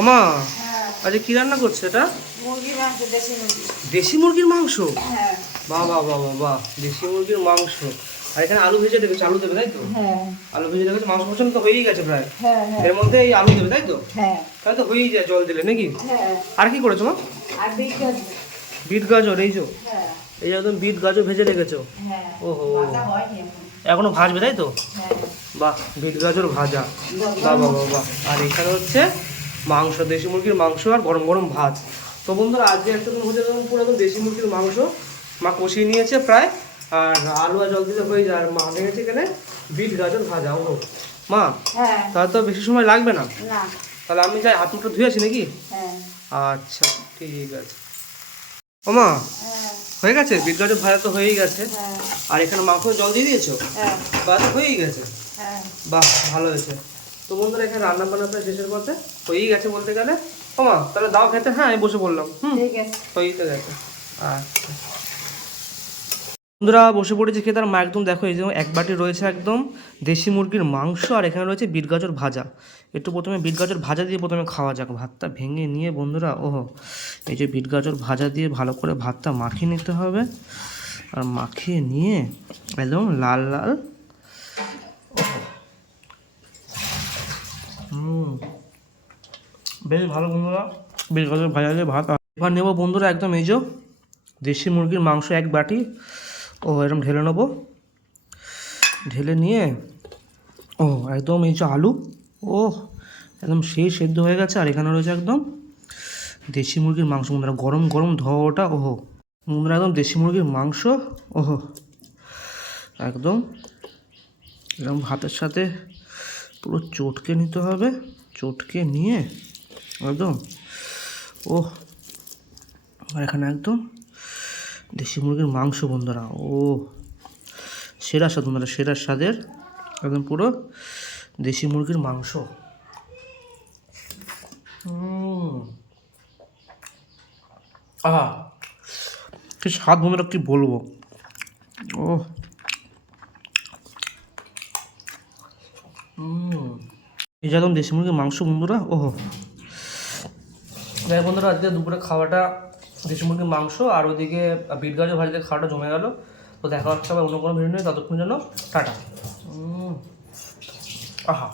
ওমা আজকে কি রান্না করছে এটা? মুরগির মাংস, দেশি মুরগি। দেশি মুরগির মাংস? হ্যাঁ। বাহ বাহ বাহ বাহ বাহ, দেশি মুরগির মাংস। আর এখানে আলু ভেজে রেখেছে, আলু দেবে তাই তো? হ্যাঁ আলু ভেজে রেখেছে, মাংস পছন্দ তো হয়েই গেছে প্রায়। হ্যাঁ হ্যাঁ এর মধ্যে এই আলু দেবে তাই তো? হ্যাঁ তাহলে তো হয়েই যায় জল দিলে নাকি? হ্যাঁ। আর কি করেছো মা? আর বিট গাজর। বিট গাজর, এই যে হ্যাঁ এই একদম বিট গাজর ভেজে রেখেছো? হ্যাঁ। ওহো, ভাজা হয়নি এখন। এখনো ভাজবে তাই তো? হ্যাঁ। বাহ, বিট গাজর ভাজা, বাহ বাহ বাহ বাহ। আর এখানে হচ্ছে মাংস, দেশি মুরগির মাংস আর গরম গরম ভাত। তো বন্ধুরা আজকে একটা হচ্ছে পুরো একদম দেশি মুরগির মাংস মা কষিয়ে নিয়েছে প্রায়, আর আলু আর জল দিলে হয়ে যায়। আর মা ভেঙেছে এখানে বিট গাজর ভাজা। ও মা, হ্যাঁ। তাহলে তো বেশি সময় লাগবে না। না। তাহলে আমি যাই, হাত মুখটা ধুয়ে আছি নাকি? হ্যাঁ। আচ্ছা ঠিক আছে। ও মা, হ্যাঁ। হয়ে গেছে বিট গাজর ভাজা তো হয়েই গেছে। হ্যাঁ। আর এখানে মাংস জল দিয়ে দিয়েছো? হ্যাঁ। বাস হয়েই গেছে। হ্যাঁ। বাহ, ভালো হয়েছে। তো বন্ধুরা এখানে রান্না বান্না প্রায় শেষের পথে, হয়েই গেছে বলতে গেলে। ও মা, তাহলে দাও খেতে। হ্যাঁ, আমি বসে বললাম। ঠিক আছে। হয়েই তো গেছে। আচ্ছা বন্ধুরা বসে পড়েছি খেতে। আর মা একদম দেখো, এই যে এক বাটি রয়েছে একদম দেশি মুরগির মাংস, আর এখানে রয়েছে বিট গাজর ভাজা। একটু প্রথমে বিট গাজর ভাজা দিয়ে প্রথমে খাওয়া যাক। ভাতটা ভেঙে নিয়ে বন্ধুরা, ওহো, এই যে বিট গাজর ভাজা দিয়ে ভালো করে ভাতটা মাখিয়ে নিতে হবে। আর মাখিয়ে নিয়ে একদম লাল লাল, বেশ ভালো বন্ধুরা, বিট গাজর ভাজা দিয়ে ভাত। এবার নেবো বন্ধুরা একদম এই যে দেশি মুরগির মাংস এক বাটি। ও এরকম ঢেলে নেবো, ঢেলে নিয়ে ও একদম এই যে আলু, ও একদম সেই সেদ্ধ হয়ে গেছে। আর এখানে রয়েছে একদম দেশি মুরগির মাংস বন্ধুরা, গরম গরম ধোয়াটা। ওহো বন্ধুরা, একদম দেশি মুরগির মাংস। ওহো, একদম এরকম ভাতের সাথে পুরো চটকে নিতে হবে। চটকে নিয়ে একদম, ও আর এখানে একদম দেশি মুরগির মাংস বন্ধুরা। ও সেরা স্বাদ বন্ধুরা, সেরা স্বাদের একদম পুরো দেশি মুরগির মাংস। আহা, কি স্বাদ বন্ধুরা, কি বলবো। ও এই যে একদম দেশি মুরগির মাংস বন্ধুরা। ওহো, দেখ বন্ধুরা, আজকে দুপুরে খাওয়াটা দেশি মুরগির মাংস আর ওদিকে বিট গাজর ভাজিতে খাওয়াটা জমে গেল। তো দেখা হচ্ছে আবার অন্য কোনো ভিডিও নেই, ততক্ষণ যেন টাটা। আহা,